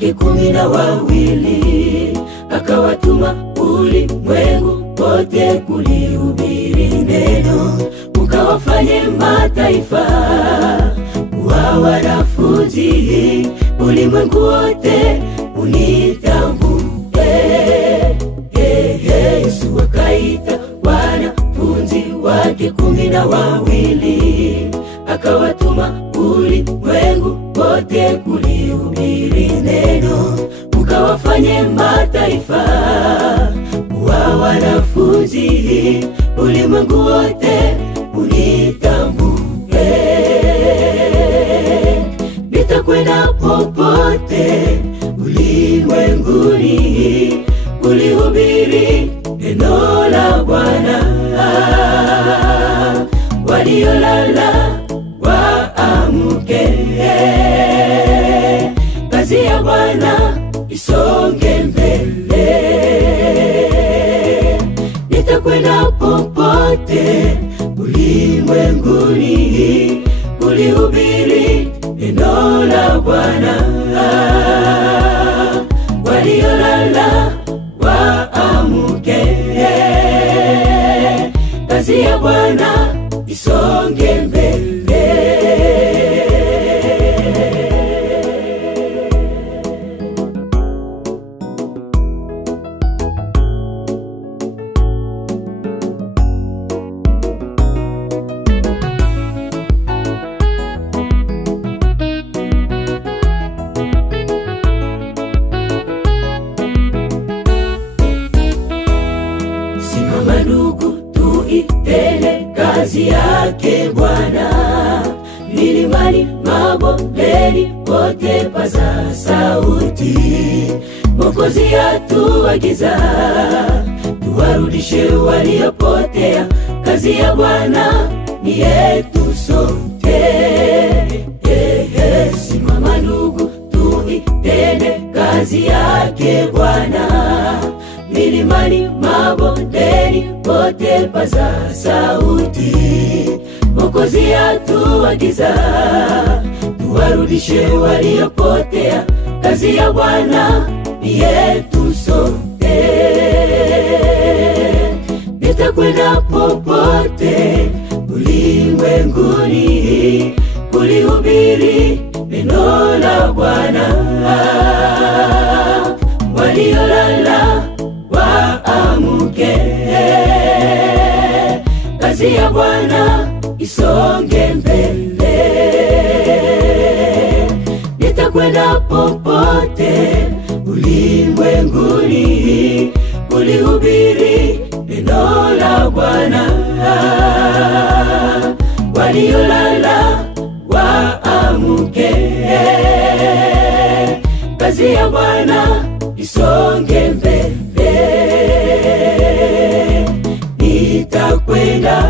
wake 12 akawatuma ulimwengu wote kulihubiri neno, ukawafanye mataifa wa wanafunzi, ulimwengu wote unitambue. Yesu akaita wanafunzi wake 12 akawatuma ulimwengu wote kulihubiri neno, ukawafanye mataifa wa wanafunzi, ulimwengu wote unitambue. Nitakwenda popote ulimwenguni kulihubiri neno la Bwana, waliolala waamuke, kazi ya Bwana isonge mbele. Nitakwenda popote ulimwenguni kulihubiri neno la Bwana, waliolala waamuke, kazi ya Bwana isonge mbele. Simama ndugu, tuitende kazi yake Bwana, milimani mabondeni pote paza sauti. Mwokozi atuagiza tuwarudishe waliopotea, kazi ya Bwana ni yetu sote. Simama ndugu, tuitende kazi yake Bwana, milimani mabondeni pote paza sauti. Mwokozi atuagiza tuwarudishe waliopotea, kazi ya Bwana ni yetu sote. Nitakwenda popote ulimwenguni kulihubiri neno la Bwana, waliolala waamuke, kazi ya Bwana isonge mbele. Nitakwenda popote ulimwenguni kulihubiri neno la Bwana, waliolala waamuke, kazi ya Bwana isonge mbele. Nitakwenda